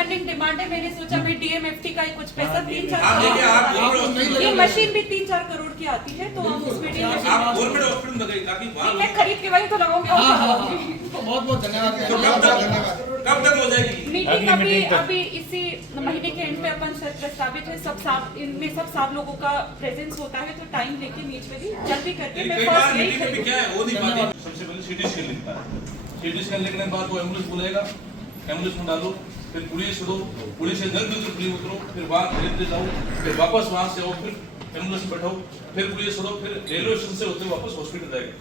Standing demand है। मैंने सोचा मैं डीएमएफटी का ही कुछ पैसा 3-4 आप ये मशीन भी 3-4 करोड़ की आती है, तो हम उसमें आप गवर्नमेंट हॉस्पिटल में लगाइए ताकि वहाँ मैं खरीद के वही तो लगाऊंगी। बहुत बहुत धन्यवाद। कब तक हो जाएगी मीटिंग? अभी इसी महीने के एंड पे अपन प्रस्तावित है। सब साफ इनमें सब साफ लोगों का प्रेजेंस होता है, तो टाइम लेके म्यूचुअली जल्दी करके मैं फर्स्ट यही मीटिंग में क्या है वो नहीं पाती। सबसे पहले सीटी स्कैन लिखता है, सीटी स्कैन लिखने के बाद वो एम्बुलेंस बुलाएगा, एम्बुलेंस में डालो, फिर पुलिस छोड़ो, पुलिस से जल्द पुलिस उतरो, फिर वहाँ खरीदने जाओ, फिर वापस वहाँ से आओ, फिर एम्बुलेंस में बैठाओ, फिर पुलिस छोड़ो, फिर रेलवे स्टेशन से होते वापस हॉस्पिटल जाएगा।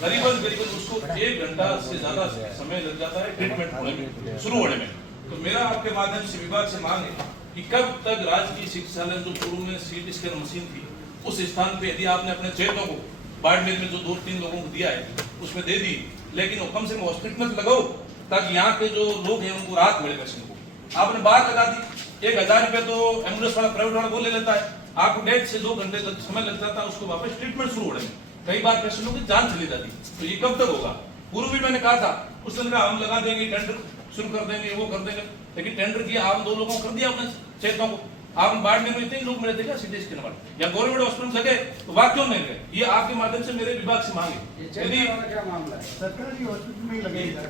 करीबन उसको 1 घंटा से ज्यादा समय लग जाता है ट्रीटमेंट होने में, शुरू होने में। तो मेरा आपके माध्यम से विभाग से मांग है कि कब तक राजकीय चिकित्सालय जो शुरू में सीटी स्कैन मशीन थी उस स्थान पे यदि आपने अपने चेतों को बाड़मेर में जो 2-3 लोगों को दिया है उसमें दे दी, लेकिन वो कम से कम हॉस्पिटल में लगाओ ताकि यहाँ के जो लोग हैं उनको राहत मिले पेशेंट को। आपने बाहर लगा दी, 1000 रुपये तो एम्बुलेंस वाला प्राइवेट वाला वो ले लेता है, आपको 1.5 से 2 घंटे तक समय लग जाता है उसको वापस ट्रीटमेंट शुरू होने में। कई बार पेशेंटों की जान चली जाती, तो ये कब तक होगा? पूर्व भी मैंने कहा था, उस दिन हम लगा देंगे, टेंडर शुरू कर देंगे, वो कर देंगे, लेकिन टेंडर किया आप 2 लोगों को कर दिया अपने चेतों को। आप बाड़मेर में इतने लोग मिले थे क्या सीटी स्कैन वाले या गवर्नमेंट हॉस्पिटल लगे तो वहां क्यों नहीं गए? ये आपके माध्यम से मेरे विभाग से मांगे। यदि क्या मामला है सरकारी हॉस्पिटल में लगेगा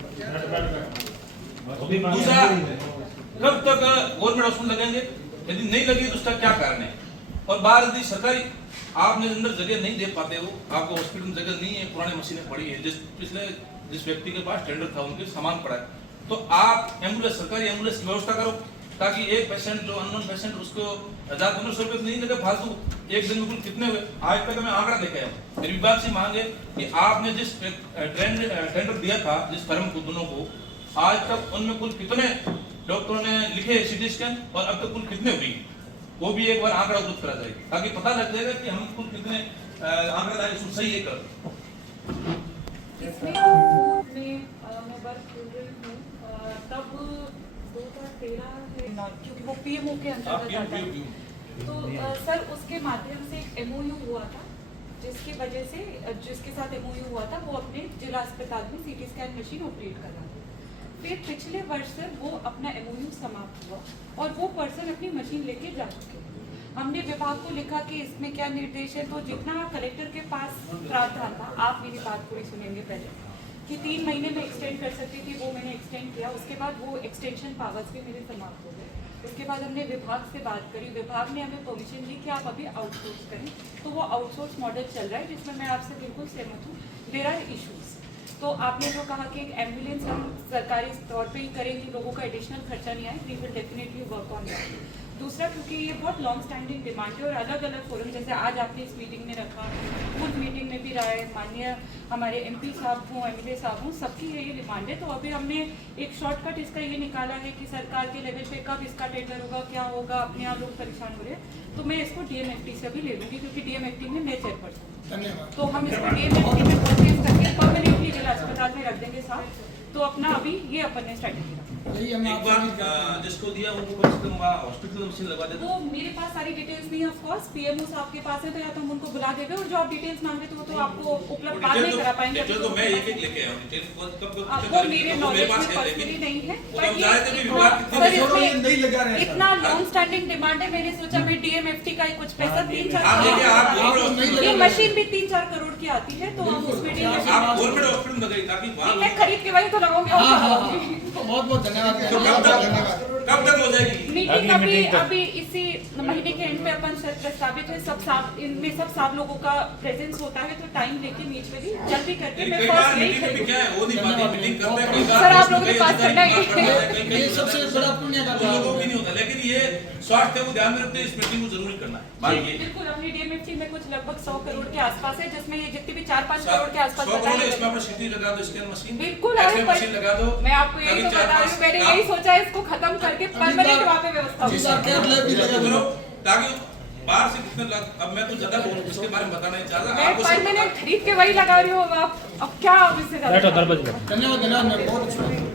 दूसरा, कब तक गवर्नमेंट हॉस्पिटल लगेंगे? यदि नहीं लगी तो उसका क्या कारण है? और बाहर यदि सरकारी आपने अंदर जगह नहीं दे पाते हो, आपको हॉस्पिटल में जगह नहीं है, पुरानी मशीनें पड़ी है, जिस व्यक्ति के पास टेंडर था उनके सामान पड़ा है, तो आप एम्बुलेंस, सरकारी एम्बुलेंस की व्यवस्था करो ताकि एक पेशेंट जो अननोन पेशेंट उसको 1000-1500 रुपये नहीं लगे फालतू। एक दिन में कुल कितने हुए आज तक मैं आंकड़ा लेके आया हूँ। मेरे विभाग से मांगे कि आपने जिस टेंडर दिया था जिस फर्म को दोनों को, आज तक उनमें कुल कितने डॉक्टरों ने लिखे सीटी स्कैन और अब तक कुल कितने हुई, वो भी एक बार आंकड़ा उपलब्ध करा जाएगा ताकि पता लग जाएगा कि हम कुल कितने आंकड़ा सही है कर। इसमें मैं वर्क कर रही हूँ तब 2013 है, क्योंकि वो पीएमओ के अंतर्गत आता है। तो सर उसके माध्यम से एक एमओयू हुआ था, जिसकी वजह से जिसके साथ एमओयू हुआ था वो अपने जिला अस्पताल में सीटी स्कैन मशीन ऑपरेट कर रहा था। फिर पिछले वर्ष सर वो अपना एमओयू समाप्त हुआ और वो पर्सन अपनी मशीन लेके जा चुके। हमने विभाग को लिखा कि इसमें क्या निर्देश है, तो जितना कलेक्टर के पास प्रावधान था, आप मेरी बात पूरी सुनेंगे पहले, कि 3 महीने में एक्सटेंड कर सकती थी, वो मैंने एक्सटेंड किया। उसके बाद वो एक्सटेंशन पावर्स भी मेरे समाप्त हो गए। उसके बाद हमने विभाग से बात करी, विभाग ने हमें परमिशन दी कि आप अभी आउटसोर्स करें, तो वो आउटसोर्स मॉडल चल रहा है जिसमें मैं आपसे बिल्कुल सहमत हूँ। There are issues. तो आपने जो कहा कि एक एम्बुलेंस हम सरकारी तौर पे ही करेंगे, लोगों का एडिशनल खर्चा नहीं आए, we will definitely work on that. दूसरा, क्योंकि ये बहुत लॉन्ग स्टैंडिंग डिमांड है और अलग अलग फोरम, जैसे आज आपने इस मीटिंग में रखा, उस मीटिंग में भी रहा है, माननीय हमारे एमपी साहब हों, एमएलए साहब हों, सबकी ये डिमांड है। तो अभी हमने एक शॉर्टकट इसका ये निकाला है कि सरकार के लेवल पे कब इसका टेंडर होगा, क्या होगा, अपने आप लोग परेशान हो रहे हैं। तो मैं इसको डीएमएफटी से भी ले लूँगी, क्योंकि डीएमएफटी में मैं चेयरपर्सन हूँ। धन्यवाद। तो हम इसको डीएमएफटी में परचेज करके परमानेंटली जिला अस्पताल में रख देंगे साथ। तो अपना अभी ये अपन ने स्ट्रैटेजी रखा। एक बार जिसको दिया उनको कम से कम हॉस्पिटल में मशीन लगा देते। वो मेरे पास सारी डिटेल्स नहीं है, ऑफ कोर्स पीएमओ साहब के पास है, तो या तो हम उनको बुला देंगे और जो आप डिटेल्स मांग रहे थे वो तो आपको उपलब्ध बाद में करा पाएंगे। तो मैं एक लेके आया हूं डिटेल, कब वो मेरे नॉलेज में पर्सनली नहीं है, बट ये इतना लॉन्ग स्टैंडिंग डिमांड है। मैंने सोचा मैं डीएमएफटी का ही कुछ पैसा 3-4 ये मशीन भी 3-4 करोड़ की आती है, तो हम उसमें आप गवर्नमेंट हॉस्पिटल में लगाइए ताकि वहां मैं खरीद के वही तो लगाऊंगी। बहुत बहुत धन्यवाद। कब तक हो जाएगी मीटिंग? अभी इसी महीने के एंड पे अपन प्रस्तावित है। सब साफ इनमें सब साफ लोगों का प्रेजेंस होता है, तो टाइम लेके म्यूचुअली जल्दी करके मैं फर्स्ट यही मीटिंग में क्या है वो नहीं पाती, मीटिंग करते हैं कई बार सर आप लोगों के पास करना ही ये सबसे बड़ा पुण्य का उन लोगों को भी नहीं होता, लेकिन ये स्वास्थ्य को ध्यान में रखते इस मीटिंग को जरूर करना है। बात ये बिल्कुल अपनी डीएमएफटी में कुछ लगभग 100 करोड़ के आसपास है, जिसमें ये जितनी भी 4-5 करोड़ के आसपास 100 करोड़ इसमें अपना सिटी लगा दो, स्कैन मशीन बिल्कुल मशीन लगा दो। मैं आपको यही तो बता रही हूँ, मैंने यही सोचा है इसको खत्म करके परमानेंट वहाँ पे व्यवस्था हो ताकि बाहर से कितने लाख, अब मैं तो ज्यादा इसके बारे में बताना नहीं चाहता। मैं परमानेंट खरीद के वही लगा रही हूँ। अब क्या इससे ज्यादा धन्यवाद। बहुत अच्छा।